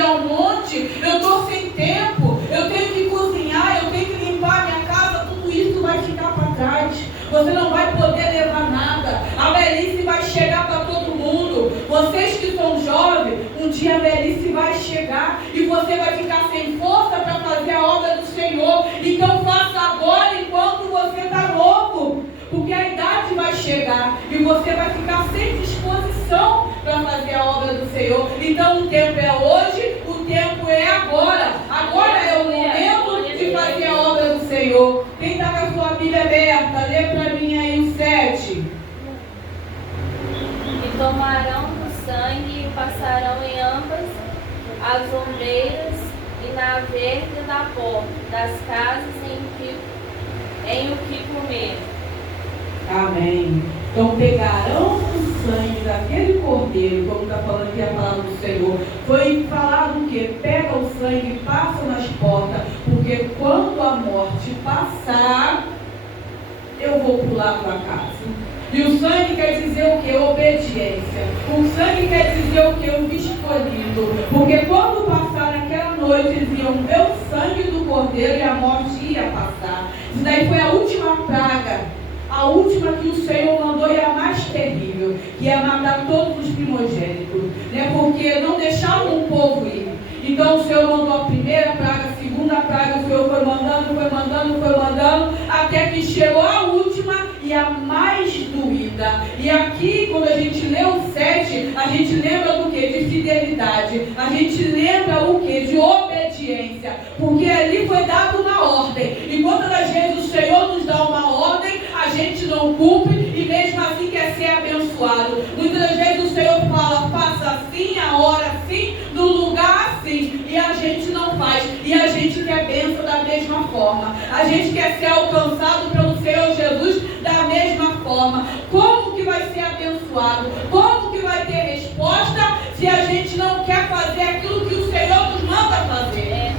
subir ao monte, eu estou sem tempo, eu tenho que cozinhar, eu tenho que limpar minha casa, tudo isso vai ficar para trás. Você não vai poder levar nada. A velhice vai chegar para todo mundo. Vocês que são jovens, um dia a velhice vai chegar e você vai ficar sem força para fazer a obra do Senhor. Então faça agora enquanto você está novo, porque a idade vai chegar e você vai ficar sem disposição para fazer a obra do Senhor. Então o tempo é hoje, o tempo é agora. Agora é o momento de fazer a obra do Senhor. Quem está com a sua Bíblia aberta, lê para mim aí o 7. E tomarão do sangue e passarão em ambas as ombreiras e na verga da porta das casas em o que comer. Amém. Então pegarão o sangue daquele cordeiro, como está falando aqui a palavra do Senhor. Foi falado o quê? Pega o sangue e passa nas portas, porque quando a morte passar, eu vou pular para casa. E o sangue quer dizer o quê? Obediência. O sangue quer dizer o quê? O escolhido. Porque quando passar naquela noite, eles iam ver o sangue do cordeiro e a morte ia passar. Isso daí foi a última praga. A última que o Senhor mandou e a mais terrível, que é matar todos os primogênitos, né? Porque não deixavam o povo ir. Então o Senhor mandou a primeira praga, a segunda praga, o Senhor foi mandando, até que chegou a última e a mais doída. E aqui, quando a gente lê o 7, a gente lembra do que? De fidelidade. A gente lembra o que? De obediência. Porque ali foi dada uma ordem. E quantas das vezes o Senhor nos dá uma ordem, a gente não cumpre e mesmo assim quer ser abençoado. Muitas das vezes o Senhor fala, faça assim, a hora assim, no lugar assim, e a gente não faz. E a gente quer bênção da mesma forma. A gente quer ser alcançado pelo Senhor Jesus da mesma forma. Como que vai ser abençoado? Como que vai ter resposta se a gente não quer fazer aquilo que o Senhor nos manda fazer?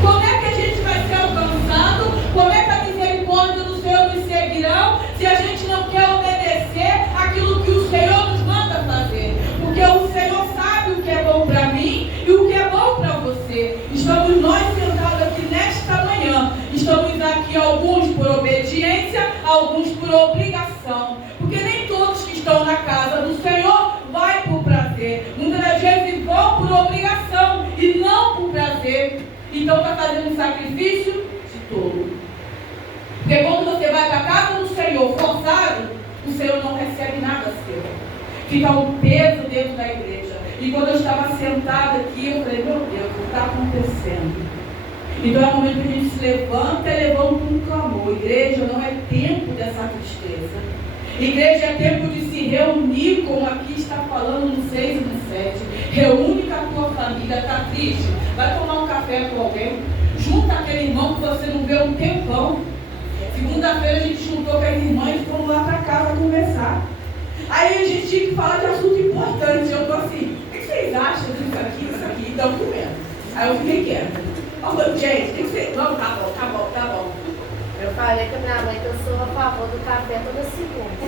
Como é que a gente vai ser alcançado? Como é que a misericórdia do Senhor nos seguirão se a gente não quer obedecer aquilo que o Senhor nos manda fazer? Porque o Senhor sabe o que é bom para mim e o que é bom para você. Estamos nós sentados aqui nesta manhã. Estamos aqui alguns por obediência, alguns por obrigação. Porque nem todos que estão na casa do Senhor vai por prazer. Muitas das vezes vão por obrigação e não por prazer. Então está fazendo um sacrifício de tolo. Porque quando você vai para a casa do Senhor forçado, o Senhor não recebe nada seu. Fica um peso dentro da igreja. E quando eu estava sentada aqui, eu falei, meu Deus, o que está acontecendo? Então é o momento que a gente se levanta e levanta um clamor. Igreja, não é tempo dessa tristeza. Igreja é tempo de se reunir, como aqui está falando no 6 e no 7. Reúne com a tua família, está triste? Vai tomar um café com alguém. Junta aquele irmão que você não vê um tempão. Segunda-feira a gente juntou com as irmãs e fomos lá para casa conversar. Aí a gente tinha que falar de assunto importante. Eu estou assim, o que vocês acham disso aqui, isso aqui? Estão comendo. Aí eu fiquei quieta. Eu falei, gente, o que vocês... Não, tá bom. Eu falei com a minha mãe que eu sou a favor do café toda segunda.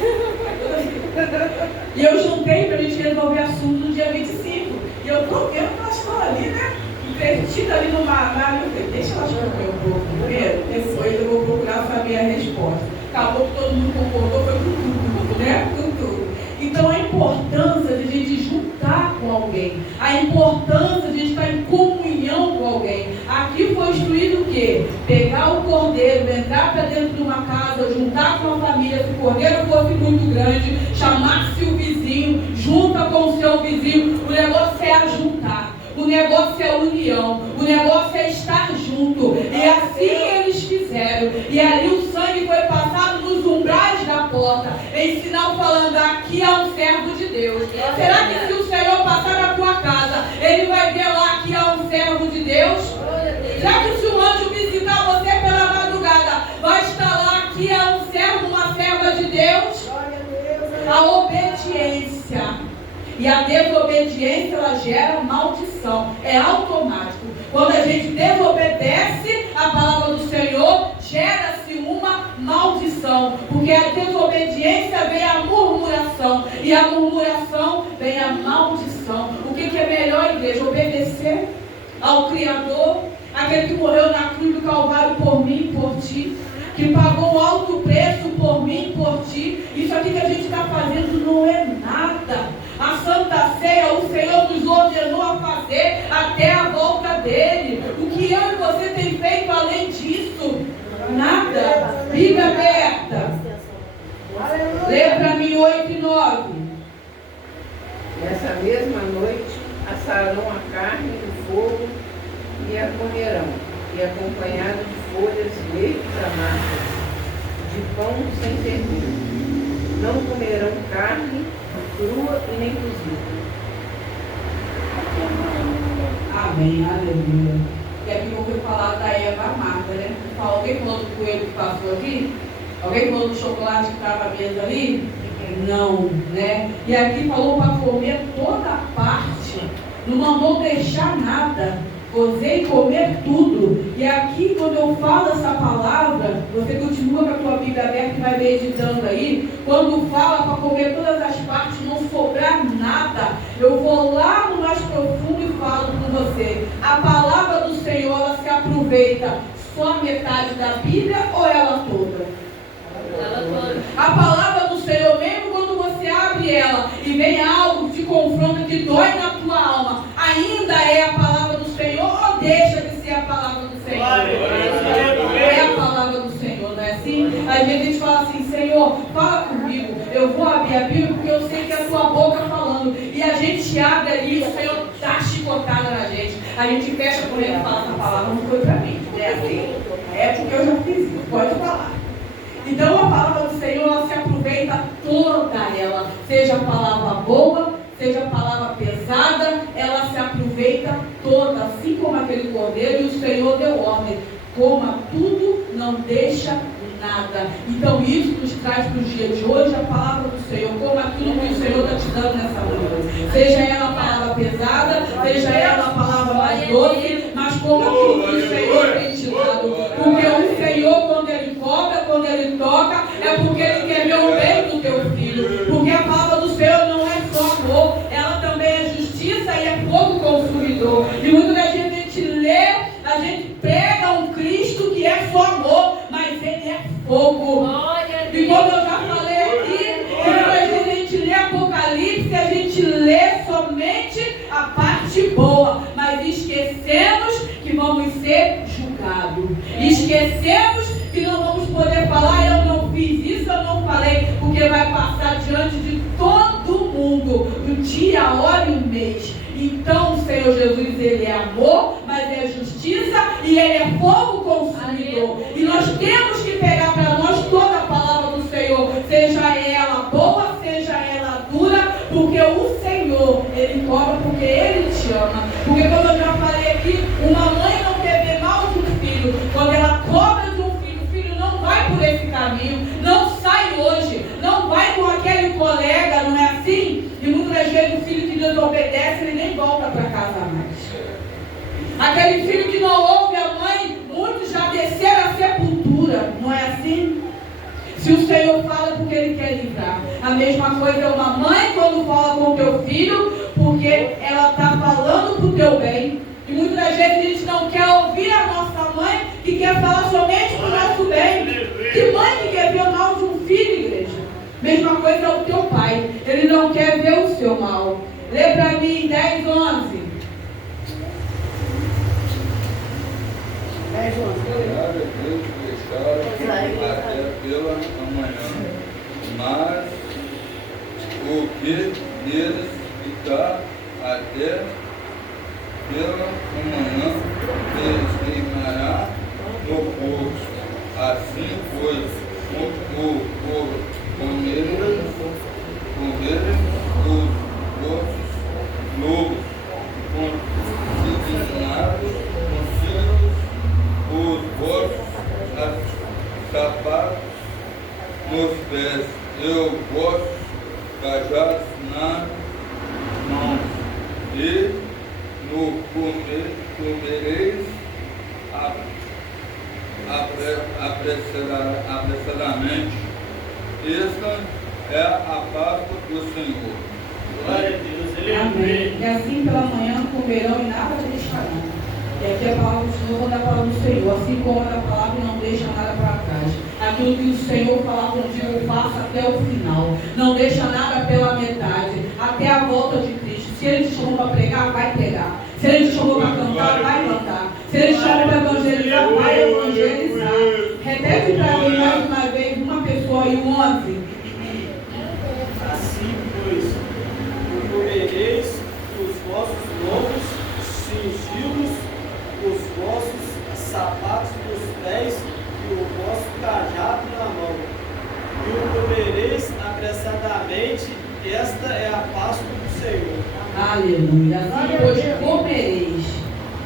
E eu juntei para a gente resolver assunto no dia 25. E eu tô vendo que elas estão ali, né? Invertida ali no mar. Eu falei, deixa elas comer um pouco primeiro, depois eu vou procurar saber a resposta. Acabou que todo mundo concordou, foi com tudo, né? Com tudo. Então a importância de a gente juntar com alguém, a importância de estar em comunhão com alguém. Aqui foi instruído o quê? Pegar o cordeiro, entrar para dentro de uma casa, juntar com a família, se o cordeiro fosse muito grande, chamar-se o vizinho, junta com o seu vizinho. O negócio é ajuntar, o negócio é união, o negócio é estar junto. E assim eles fizeram. E ali o sangue foi passado nos umbrais da porta, em sinal falando, aqui há um servo de Deus. Será que se o Senhor passar na tua casa, ele vai ver lá que há um servo de Deus? Será que se o anjo visitar você pela madrugada, vai estar lá que há um servo, uma serva de Deus? A obediência. E a desobediência, ela gera maldição. É automático. Quando a gente desobedece a palavra do Senhor, gera-se uma maldição. Porque a desobediência vem a murmuração. E a murmuração vem a maldição. O que é melhor, igreja? Obedecer ao Criador, aquele que morreu na cruz do Calvário por mim e por ti, que pagou alto preço por mim e por ti. Isso aqui que a gente está fazendo não é nada. A Santa Ceia, o Senhor nos ordenou a fazer até a volta dele. O que eu e você tem feito além disso? Nada. Bíblia aberta. Lê para mim 8 e 9. Nessa mesma noite assarão a carne no fogo e a comerão, e acompanhada de folhas verdes amargas, de pão sem fermento. Não comerão carne crua e nem cozida. Amém, aleluia. E aqui eu fui falar da Eva amarga, né? Alguém falou do coelho que passou aqui? Alguém falou do chocolate que estava à mesa ali? Não, né? E aqui falou para comer toda a parte. Não mandou deixar nada. Gozei comer tudo. E aqui, quando eu falo essa palavra, você continua com a tua Bíblia aberta e vai meditando aí. Quando fala para comer todas as partes, não sobrar nada, eu vou lá no mais profundo e falo com você. A palavra do Senhor, ela se aproveita só a metade da Bíblia ou ela toda? Ela toda. A palavra do Senhor, mesmo quando você abre ela e vem algo que te confronta, que dói na tua alma, ainda é a palavra do Senhor ou deixa de ser a palavra do Senhor? É a palavra do Senhor, não é assim? Às vezes a gente fala assim: Senhor, fala comigo, eu vou abrir a Bíblia porque eu sei que é a tua boca falando. E a gente abre ali e o Senhor dá chicotada na gente. A gente fecha por ele e fala: essa palavra não foi para mim. É assim, é porque eu já fiz isso, pode falar. Então a palavra do Senhor, ela se aproveita toda ela, seja a palavra boa, seja a palavra pesada, ela se aproveita toda, assim como aquele cordeiro, e o Senhor deu ordem: coma tudo, não deixa nada. Então isso nos traz para o dia de hoje a palavra do Senhor, como aquilo que o Senhor está te dando nessa noite. Seja ela a palavra pesada, seja ela a palavra mais doce, mas como aquilo que o Senhor tem te dado. Porque o Senhor, quando Ele cobra, quando Ele toca, é porque Ele quer ver o bem do teu filho. Porque a palavra do Senhor não é só amor, ela também é justiça e é fogo consumidor. E muitas das vezes a gente lê, a gente prega um Cristo que é só amor, mas Ele é fogo. E como eu já falei aqui, que às vezes a gente lê Apocalipse, a gente lê somente a parte boa, mas esquecemos que vamos ser julgados. Esquecemos que não vamos poder falar: eu não fiz isso, eu não falei, porque vai passar diante de todo mundo o dia, a hora e o mês. Então o Senhor Jesus, Ele é amor, mas é justiça e Ele é fogo consumidor. E nós temos que pegar para nós toda a palavra do Senhor, seja ela boa, seja ela dura, porque o Senhor, Ele cobra porque Ele te ama. Porque como eu já falei aqui, uma mãe não quer ver mal de um filho. Quando ela cobra de um filho, o filho não vai por esse caminho, não sai hoje, não vai com aquele colega, não é assim? E muitas vezes o filho que desobedece, ele nem volta para casa mais. Aquele filho que não ouve a mãe, muitos já desceram a sepultura, não é assim? Se o Senhor fala, é porque Ele quer livrar. A mesma coisa é uma mãe quando fala com o teu filho, porque ela está falando para o teu bem. E muitas das vezes a gente não quer ouvir a nossa mãe, que quer falar somente para o nosso bem. Que mãe que quer ver o mal de um filho, igreja? Mesma coisa é o teu pai. Ele não quer ver o seu mal. Lê para mim 10, 11. 10, 11. Até pela manhã, mas o que neles ficar até pela manhã eles queimará no poço. Assim foi comerem os vossos lobos, consignados consigo os vossos sapatos nos pés, eu vossos cajados nas mãos, e no comereis apressadamente. Esta é a Páscoa do Senhor. Glória a Deus, Ele é Amém. bem. E assim pela manhã comerão e nada deixarão. E aqui a palavra do Senhor, quando a palavra do Senhor, assim como a palavra, não deixa nada para trás. Aquilo que o Senhor falar contigo, faça até o final. Não deixa nada pela metade, até a volta de Cristo. Se Ele te chamou para pregar, vai pregar. Se Ele te chamou para cantar, vai cantar. Se Ele te chamou para evangelizar, vai evangelizar. Repete para mim mais uma vez, uma pessoa e 11. Assim, pois, comereis os vossos lombos cingidos, os vossos sapatos dos pés e o vosso cajado na mão. E o comereis apressadamente, esta é a Páscoa do Senhor. Aleluia. Assim, pois, comereis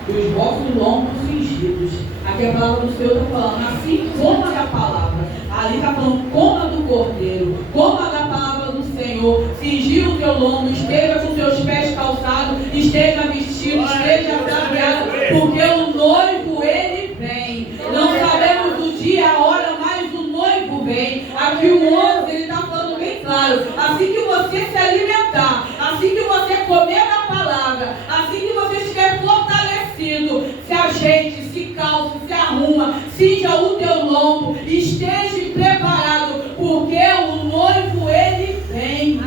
os vossos lombos cingidos. Aqui a palavra do Senhor está falando, assim coma da palavra. Ali está falando, coma do cordeiro, coma da palavra do Senhor. Cingir o teu lombo, esteja com os teus pés calçados, esteja vestido, esteja ataviado, porque o noivo, ele vem. Não sabemos o dia, a hora, mas o noivo vem. Aqui o 11, ele está falando bem claro. Assim que você se alimentar, assim que você comer da palavra, assim que você estiver fortalecido, se ajeite, se calce, se arruma, cinja o teu lombo, esteja preparado, porque o noivo, ele vem.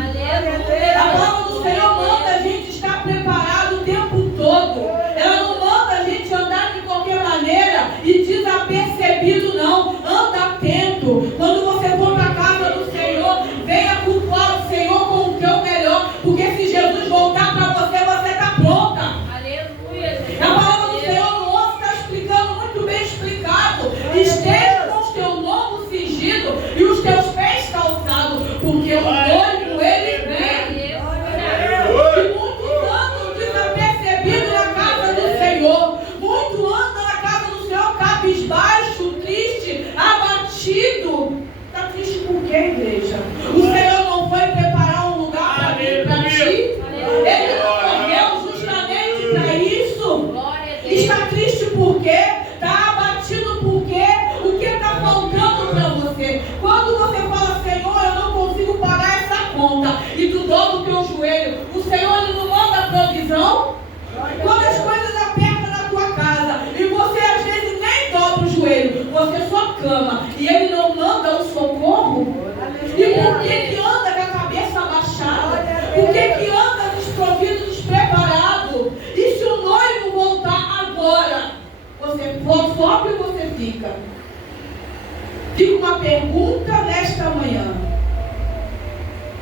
A palavra do Senhor manda a gente estar preparado o tempo todo. Ela não manda a gente andar de qualquer maneira e desapercebido, não. Anda atento. Quando você for para a casa do Senhor, venha cultuar o Senhor com o teu melhor, porque se Jesus voltar para você, você está pronta. Aleluia. A palavra do Senhor no 11 está explicando muito bem explicado. Esteja com os teus lombos cingidos e os teus pés calçados, porque o noivo, ele vem. E muitos andam desapercebidos na casa do Senhor. Muitos andam na casa do Senhor cabisbaixo, triste, abatido. Está triste por quê, igreja? O Senhor não foi preparar um lugar para mim, para ti? Ele não morreu justamente para isso? Está triste por quê? Está abatido por quê? O que está faltando para você? Quando você fala, Senhor, eu não consigo pagar essa conta, e tu dobra o teu joelho, o Senhor, ele não manda provisão? Quando as coisas apertam na tua casa e você às vezes nem dobra o joelho, você só clama e ele não manda o socorro? E por que anda com a cabeça abaixada? Por que anda desprovido, despreparado? E se o noivo voltar agora, você sobe ou você fica? Fica uma pergunta nesta manhã.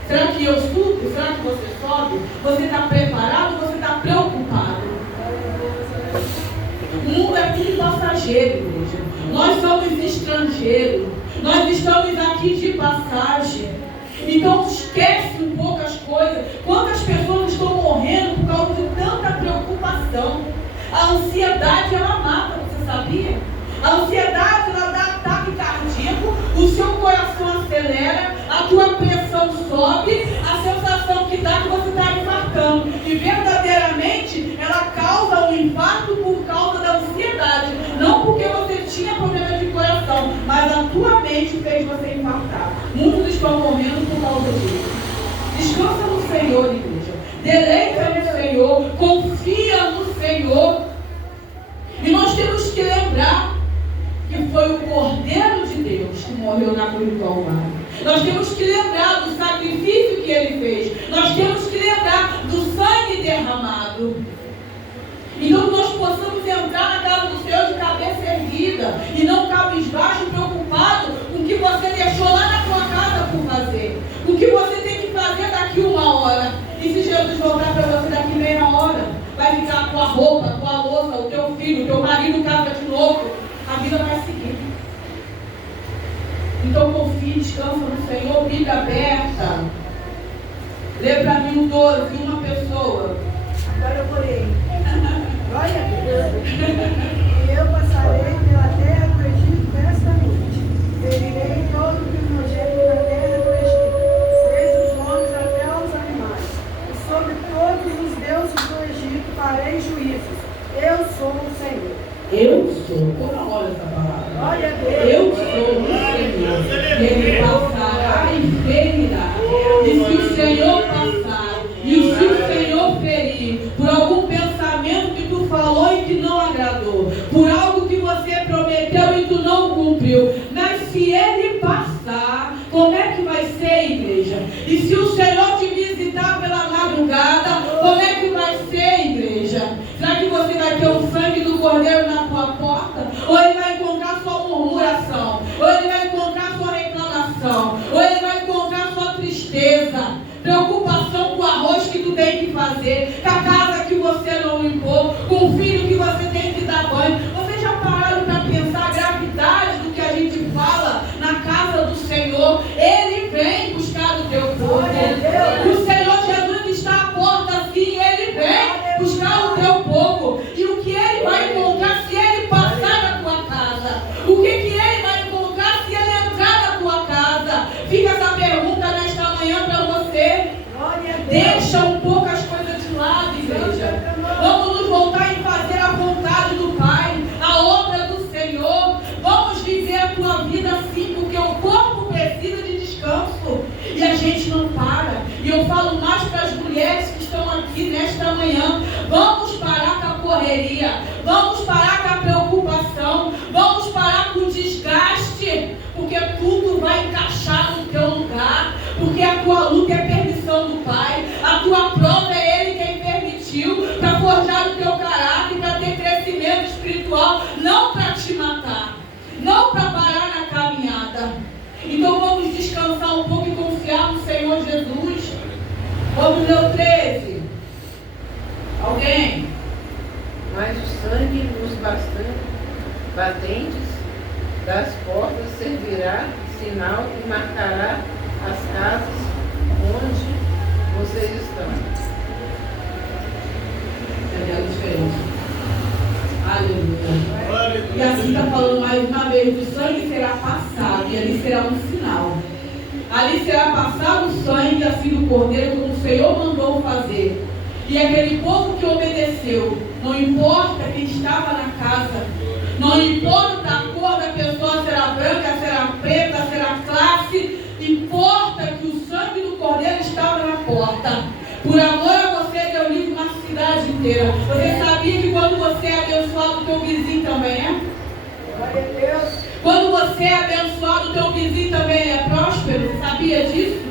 Será que eu subo? Será que você sobe? Você está preparado? Você está preocupado? O mundo é tudo passageiro, igreja. Nós somos estrangeiros. Nós estamos aqui de passagem. Então esquece um pouco as coisas. Quantas pessoas estão morrendo por causa de tanta preocupação? A ansiedade, ela mata, você sabia? A ansiedade, ela dá ataque cardíaco, o seu coração acelera, a tua pressão sobe, a sensação que dá que você está infartando. E verdadeiramente, ela causa um infarto por causa da ansiedade. Não porque você tinha problema de coração, mas a tua mente fez você infartar. Muitos estão morrendo por causa disso. Descansa no Senhor, igreja. Deleita no Senhor, confia no Senhor. E nós temos que lembrar que foi o Cordeiro de Deus que morreu na cruz do Calvário. Nós temos que lembrar do sacrifício que Ele fez. Nós temos que lembrar do sangue derramado. Então nós possamos entrar na casa do Senhor de cabeça erguida e não cabisbaixo, preocupado com o que você deixou lá na tua casa por fazer. O que você tem que fazer daqui 1 hora. E se Jesus voltar para você daqui meia hora, vai ficar a tua roupa, a tua louça, o teu filho, o teu marido casa de novo. A vida vai seguir. Então confie, descansa no Senhor, Bíblia aberta. Lê para mim o 12, uma pessoa. Agora eu orei. Glória a Deus. E eu passarei pela terra do Egito nesta noite. Ferirei todo o primogênito da terra do Egito, desde os homens até os animais. E sobre todos os deuses do Egito farei juízos. Eu sou o Senhor. Eu sou, olha essa palavra. Glória a Deus. Eu sou o Senhor. Ele passará e ferirá. E se o Senhor passar, e se o Senhor ferir, por algum pensamento que tu falou e que não agradou, com o filho que você tem que dar banho. Vocês já pararam para pensar a gravidade do que a gente fala na casa do Senhor? Ele vem buscar o teu povo. O Senhor Jesus está à porta assim, Ele vem buscar o teu povo. E o que Ele vai encontrar se Ele passar na tua casa? O que Ele vai encontrar se Ele entrar na tua casa? Fica essa pergunta nesta manhã para você. Deixa um pouco as coisas de lado, igreja. Vamos nos voltar em fazer a vontade do Pai, a obra do Senhor. Vamos viver a tua vida assim, porque o corpo precisa de descanso. E a gente não para. E eu falo mais para as mulheres que estão aqui nesta manhã. Vamos parar com a correria. Vamos parar com a preocupação. Vamos parar com o desgaste. Porque tudo vai encaixar no teu lugar. Porque a tua luta é permissão do Pai. A tua prova é Ele quem permitiu para forjar o teu caráter, para ter crescimento espiritual, não para te matar, não para parar na caminhada. Então vamos descansar um pouco e confiar no Senhor Jesus. Vamos ler o 13. Alguém? Mas o sangue nos batentes das portas servirá sinal e marcará as casas onde vocês estão. Entendeu a diferença? Aleluia. E assim está falando mais uma vez: o sangue será passado e ali será um sinal. Ali será passado o sangue assim do cordeiro, como o Senhor mandou fazer. E aquele povo que obedeceu, não importa quem estava na casa, não importa a cor da pessoa, será branca, será preta, será classe, importa que o sangue do cordeiro estava na porta. Por amor a você, deu livre uma cidade inteira. Você sabia que quando você é abençoado, o teu vizinho também é? Glória a Deus. Quando você é abençoado, o teu vizinho também é próspero. Você sabia disso?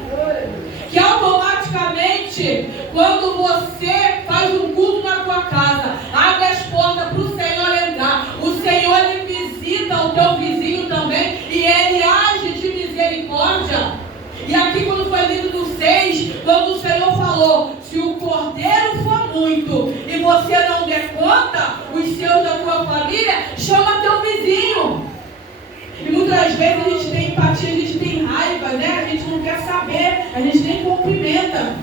Que automaticamente, quando você faz um culto na tua casa, abre as portas para o Senhor entrar, o Senhor ele visita o teu vizinho também e ele age de misericórdia. E aqui quando foi lido no 6, quando o Senhor falou: se o cordeiro for muito e você não der conta, os seus da tua família, chama teu vizinho. E muitas vezes a gente tem empatia, a gente tem raiva, né? A gente não quer saber, a gente nem cumprimenta.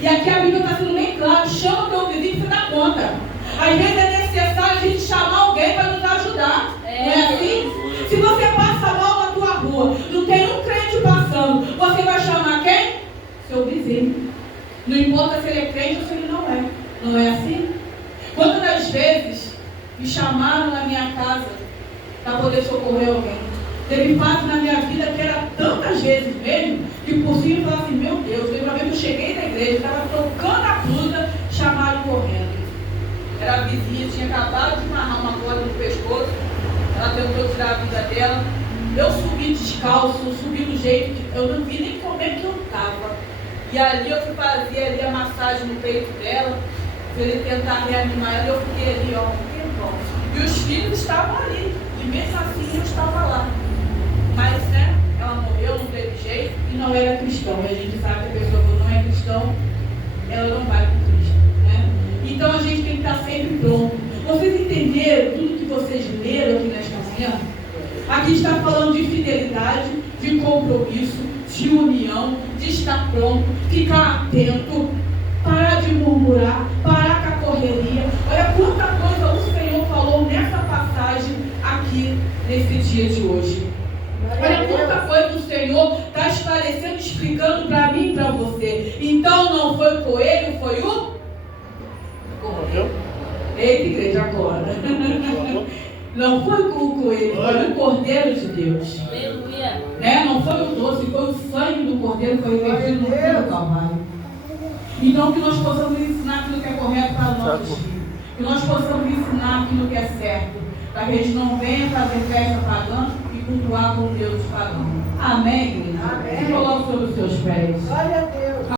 E aqui a Bíblia está sendo bem clara: chama teu vizinho que você dá conta. Às vezes é necessário a gente chamar alguém para nos ajudar. Não é assim? Se você passa mal na tua rua, não tem um crente passando, você vai chamar quem? Seu vizinho. Não importa se ele é crente ou se ele não é. Não é assim? Quantas vezes me chamaram na minha casa para poder socorrer alguém? Teve fase na minha vida que era tantas vezes mesmo, que por cima eu falava assim: meu Deus, teve uma vez que eu cheguei na igreja, estava trocando a blusa, chamaram correndo. Era a vizinha, tinha acabado de amarrar uma corda no pescoço, ela tentou tirar a vida dela. Eu subi descalço, subi do jeito que eu não vi nem como é que eu estava. E ali eu fui fazer ali a massagem no peito dela, para ele tentar reanimar ela. Eu fiquei ali, ó, um tempão. E os filhos estavam ali, e mesmo assim eu estava lá. Mas, né, ela morreu, não teve jeito, e não era cristão. E a gente sabe que a pessoa que não é cristão, ela não vai com Cristo, né? Então a gente tem que estar sempre pronto. Vocês entenderam tudo que vocês leram aqui nesta manhã? Aqui está falando de fidelidade, de compromisso, de união, de estar pronto, ficar atento, parar de murmurar, parar com a correria. Olha quanta coisa o Senhor falou nessa passagem aqui, nesse dia de hoje. Olha quanta coisa o Senhor está esclarecendo, explicando para mim e para você. Então não foi o coelho, foi o cordeiro. Eita, igreja, agora. Não foi o coelho, foi o cordeiro de Deus. Aleluia. Né? Não foi o doce, foi o sangue do cordeiro que foi vertido no meio do Calvário. Então que nós possamos ensinar aquilo que é correto para nós. Que nós possamos ensinar aquilo que é certo. Para que a gente não venha fazer festa pagã e cultuar com Deus pagão. Amém? Amém. Se coloque sobre os seus pés. Glória a Deus.